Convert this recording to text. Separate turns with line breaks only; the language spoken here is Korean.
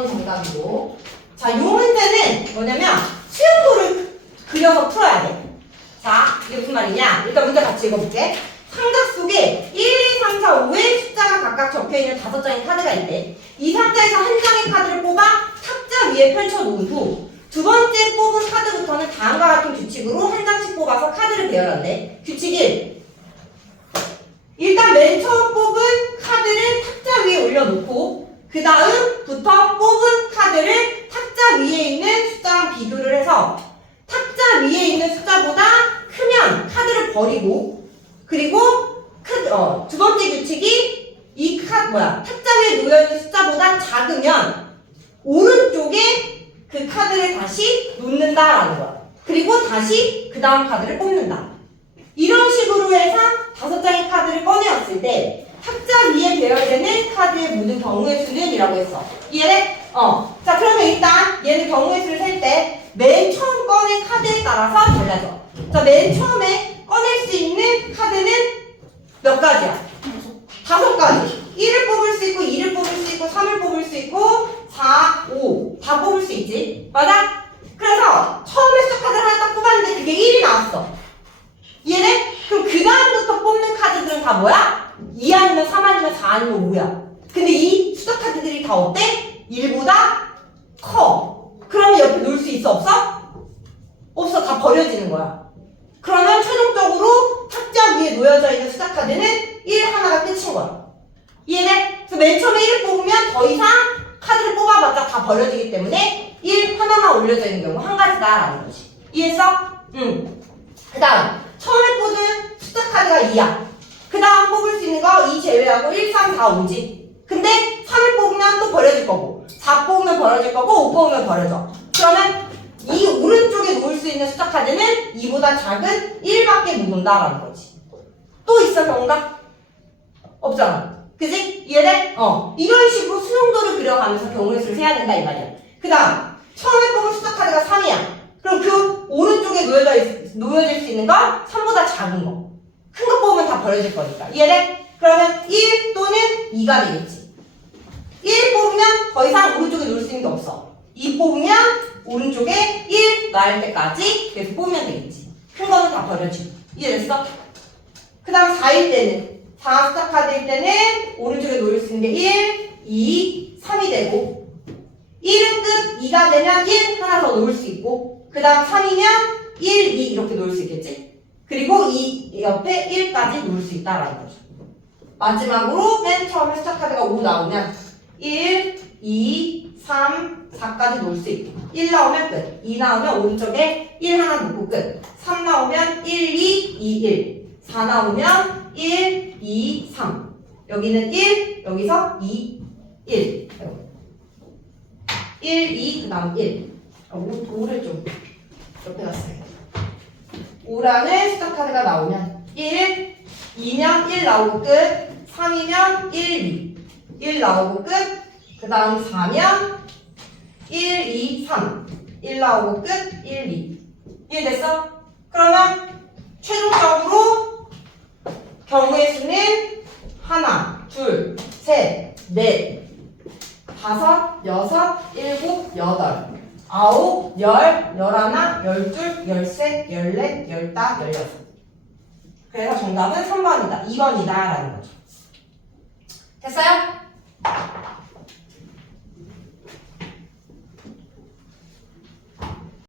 2번 정답이고. 자, 요 문제는 뭐냐면 수용도를 그려서 풀어야 돼. 자, 이게 무슨 말이냐? 일단 문제 같이 읽어볼게. 상자 속에 1, 2, 3, 4, 5의 숫자가 각각 적혀있는 다섯 장의 카드가 있대. 이 상자에서 한 장의 카드를 뽑아 탁자 위에 펼쳐놓은 후, 두 번째 뽑은 카드부터는 다음과 같은 규칙으로 한 장씩 뽑아서 카드를 배열한대. 규칙 1. 일단 맨 처음 뽑은 카드를 탁자 위에 올려놓고, 그 다음부터 뽑은 카드를 탁자 위에 있는 숫자랑 비교를 해서 탁자 위에 있는 숫자보다 크면 카드를 버리고 그리고 크, 어, 두 번째 규칙이 이 카드 뭐야 탁자 위에 놓여 있는 숫자보다 작으면 오른쪽에 그 카드를 다시 놓는다라는 거야. 그리고 다시 그 다음 카드를 뽑는다. 이런 식으로 해서 다섯 장의 카드를 꺼내었을 때 탁자 위에 배열되는 카드의 모든 경우의 수는 이라고 했어. 이해돼? 어. 자, 그러면 일단 얘는 경우의 수를 셀 때 맨 처음 꺼낸 카드에 따라서 달라져. 자, 맨 처음에 카드는 몇 가지야? 다섯 가지. 1을 뽑을 수 있고, 2를 뽑을 수 있고, 3을 뽑을 수 있고, 4, 5. 다 뽑을 수 있지. 맞아? 그래서 처음에 숫자 카드를 하나 딱 뽑았는데 그게 1이 나왔어. 이해돼? 그럼 그 다음부터 뽑는 카드들은 다 뭐야? 2 아니면 3 아니면 4 아니면 5야. 근데 이 숫자 카드들이 다 어때? 1보다 커. 그러면 옆에 놓을 수 있어? 없어? 없어. 다 버려지는 거야. 그러면 최종적으로 탁자 위에 놓여져 있는 숫자 카드는 1 하나가 끝인 거야. 이해돼? 그래서 맨 처음에 1을 뽑으면 더 이상 카드를 뽑아봤자 다 버려지기 때문에 1 하나만 올려져 있는 경우 한 가지다라는 거지. 이해했어? 응. 그 다음 처음에 뽑은 숫자 카드가 2야. 그 다음 뽑을 수 있는 거 2 제외하고 1, 3, 4, 5지. 근데 3을 뽑으면 또 버려질 거고 4 뽑으면 버려질 거고 5 뽑으면 버려져. 그러면 이 오른쪽에 놓을 수 있는 숫자 카드는 2보다 작은 1밖에 못 놓는다라는 거지. 또 있어 경우가? 없잖아. 그지? 이해돼? 어. 이런 식으로 수용도를 그려가면서 경우의 수를 세야 된다 이 말이야. 그 다음 처음에 뽑은 숫자 카드가 3이야. 그럼 그 오른쪽에 놓여져 있, 놓여질 수 있는 건 3보다 작은 거. 큰 거 뽑으면 다 버려질 거니까. 이해돼? 그러면 1 또는 2가 되겠지. 1 뽑으면 더 이상 오른쪽에 놓을 수 있는 게 없어. 2 뽑으면 오른쪽에 1 나올 때까지 계속 뽑으면 되겠지. 큰 거는 다 버려지고. 이해됐어? 그 다음 4일 때는 4 숫자 카드일 때는 오른쪽에 놓을 수 있는 게 1, 2, 3이 되고 1은 끝, 2가 되면 1 하나 더 놓을 수 있고 그 다음 3이면 1, 2 이렇게 놓을 수 있겠지? 그리고 이 옆에 1까지 놓을 수 있다라는 거죠. 마지막으로 맨 처음에 숫자 카드가 5 나오면 1, 2, 3, 4까지 놓을 수 있고 1 나오면 끝, 2 나오면 오른쪽에 1 하나 놓고 끝, 3 나오면 1, 2, 2, 1, 4 나오면 1, 2, 3 여기는 1, 여기서 2, 1 1, 2, 그 다음 1 아, 5, 5를 좀 옆에 놨어요. 5라는 숫자 카드가 나오면 1, 2면 1 나오고 끝 3이면 1, 2 1 나오고 끝 그 다음 4면 1, 2, 3 1 나오고 끝 1, 2 이해됐어? 그러면 최종적으로 경우의 수는 하나, 둘, 셋, 넷, 다섯, 여섯, 일곱, 여덟, 아홉, 열, 열하나, 열둘, 열셋, 열넷, 열다, 열여섯. 그래서 정답은 3번이다. 2번이다. 라는 거죠. 됐어요?